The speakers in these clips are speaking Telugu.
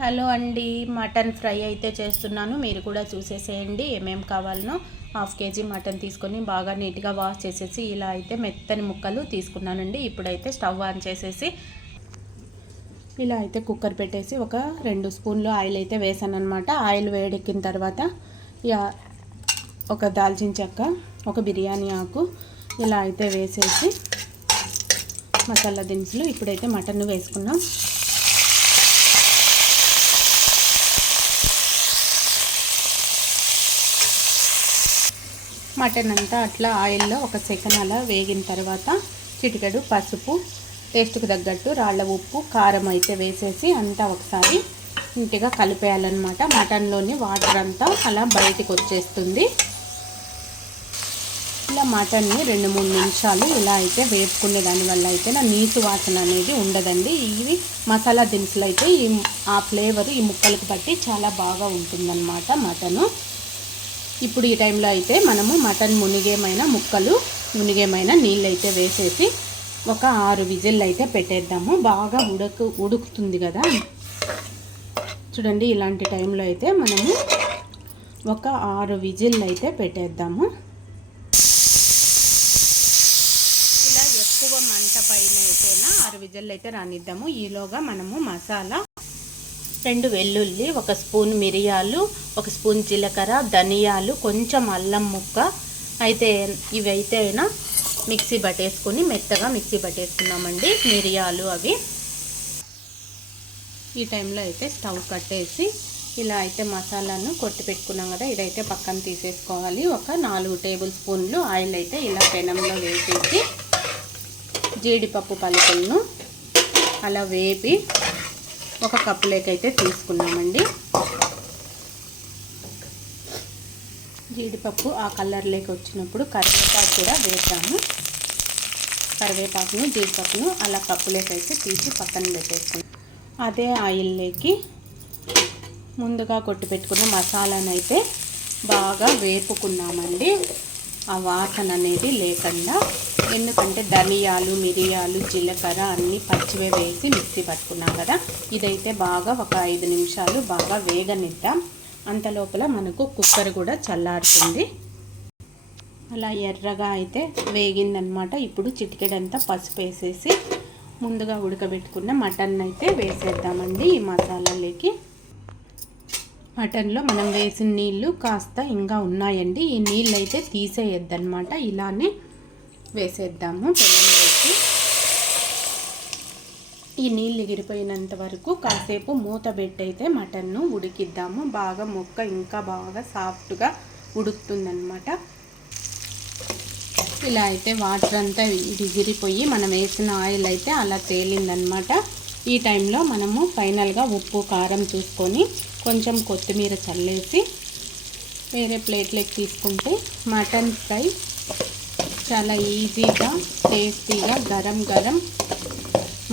హలో అండి, మటన్ ఫ్రై అయితే చేస్తున్నాను. మీరు కూడా చూసేసేయండి. ఏమేం కావాలనో హాఫ్ కేజీ మటన్ తీసుకొని బాగా నీట్గా వాష్ చేసేసి ఇలా అయితే మెత్తని ముక్కలు తీసుకున్నానండి. ఇప్పుడైతే స్టవ్ ఆన్ చేసేసి ఇలా అయితే కుక్కర్ పెట్టేసి ఒక 2 స్పూన్లు ఆయిల్ అయితే వేసాను అనమాట. ఆయిల్ వేడెక్కిన తర్వాత ఒక దాల్చిన చెక్క, ఒక బిర్యానీ ఆకు ఇలా అయితే వేసేసి మసాలా దినుసులు ఇప్పుడైతే మటన్ వేసుకున్నాం. మటన్ అంతా అట్లా ఆయిల్లో ఒక సెకండ్ అలా వేగిన తర్వాత చిటికెడు పసుపు, టేస్ట్కి తగ్గట్టు రాళ్ళ ఉప్పు, కారం అయితే వేసేసి అంతా ఒకసారి నీట్గా కలిపేయాలన్నమాట. మటన్లోని వాటర్ అంతా అలా బయటికి వచ్చేస్తుంది. ఇలా మటన్ని 2-3 నిమిషాలు ఇలా అయితే వేపుకునే దానివల్ల అయితే నా నీసు వాసన అనేది ఉండదండి. ఇవి మసాలా దినుసులు అయితే ఆ ఫ్లేవర్ ఈ ముక్కలకు బట్టి చాలా బాగా ఉంటుందన్నమాట మటను. ఇప్పుడు ఈ టైంలో అయితే మనము మటన్ మునిగేమైన నీళ్ళు అయితే వేసేసి ఒక 6 విజిల్ అయితే పెట్టేద్దాము. బాగా ఉడుకుతుంది కదా చూడండి. ఇలాంటి టైంలో అయితే మనము ఒక 6 విజిల్ అయితే పెట్టేద్దాము. ఇలా ఎక్కువ మంట పైన అయితేనా 6 విజిల్ అయితే రానిద్దాము. ఈలోగా మనము మసాలా 2 వెల్లుల్లి, 1 స్పూన్ మిరియాలు, 1 స్పూన్ జీలకర్ర, ధనియాలు, కొంచెం అల్లం ముక్క అయితే ఇవైతేనా మిక్సీ పట్టేసుకొని మెత్తగా మిక్సీ పట్టేసుకున్నామండి. మిరియాలు అవి ఈ టైంలో అయితే స్టవ్ కట్టేసి ఇలా అయితే మసాలాను కొట్టి పెట్టుకున్నాం కదా, ఇదైతే పక్కన తీసేసుకోవాలి. ఒక 4 టేబుల్ స్పూన్లు ఆయిల్ అయితే ఇలా పెనంలో వేసేసి జీడిపప్పు పలుకులను అలా వేపి ఒక కప్పులోకైతే తీసుకున్నామండి. జీడిపప్పు ఆ కలర్లోకి వచ్చినప్పుడు కరివేపాకు కూడా వేసాము. కరివేపాకును జీడిపప్పును అలా కప్పులోకైతే తీసి పక్కన పెట్టేసుకున్నాం. అదే ఆయిల్లోకి ముందుగా కొట్టి పెట్టుకున్న మసాలాను అయితే బాగా వేపుకున్నామండి. ఆ వాసన అనేది లేకుండా, ఎందుకంటే ధనియాలు, మిరియాలు, జీలకర్ర అన్నీ పచ్చివే వేసి మిక్సీ పట్టుకున్నాం కదా. ఇదైతే బాగా ఒక 5 నిమిషాలు బాగా వేగనిద్దాం. అంతలోపల మనకు కుక్కర్ కూడా చల్లారుతుంది. అలా ఎర్రగా అయితే వేగిందనమాట. ఇప్పుడు చిటికెడంతా పసుపు వేసేసి ముందుగా ఉడకబెట్టుకున్న మటన్ అయితే వేసేద్దామండి ఈ మసాలాలోకి. మటన్లో మనం వేసిన నీళ్ళు కాస్త ఇంకా ఉన్నాయండి. ఈ నీళ్ళు అయితే తీసేయద్దనమాట. ఇలానే వేసేద్దాము పెనంలోకి. ఈ నీళ్ళు ఎగిరిపోయినంత వరకు కాసేపు మూత పెట్టయితే మటన్ను ఉడికిద్దాము. బాగా ముక్క ఇంకా బాగా సాఫ్ట్గా ఉడుకుతుందన్నమాట. ఇలా అయితే వాటర్ అంతా ఎగిరిపోయి మనం వేసిన ఆయిల్ అయితే అలా తేలిందనమాట. ఈ టైంలో మనము ఫైనల్గా ఉప్పు, కారం చూసుకొని కొంచెం కొత్తిమీర చల్లేసి వేరే ప్లేట్లోకి తీసుకుంటే మటన్ ఫ్రై చాలా ఈజీగా, టేస్టీగా గరం గరం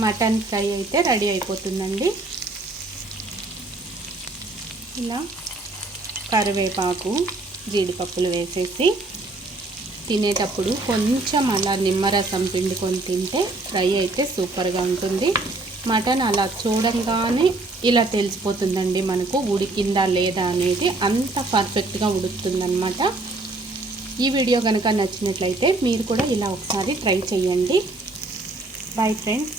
మటన్ ఫ్రై అయితే రెడీ అయిపోతుందండి. ఇలా కరివేపాకు, జీడిపప్పులు వేసేసి తినేటప్పుడు కొంచెం అలా నిమ్మరసం పిండుకొని తింటే ఫ్రై అయితే సూపర్గా ఉంటుంది. మటన్ అలా చూడంగానే ఇలా తెలిసిపోతుందండి మనకు ఉడికిందా లేదా అనేది. అంత పర్ఫెక్ట్గా ఉడుకుతుందన్నమాట. ఈ వీడియో కనుక నచ్చినట్లయితే మీరు కూడా ఇలా ఒకసారి ట్రై చేయండి. Bye friends.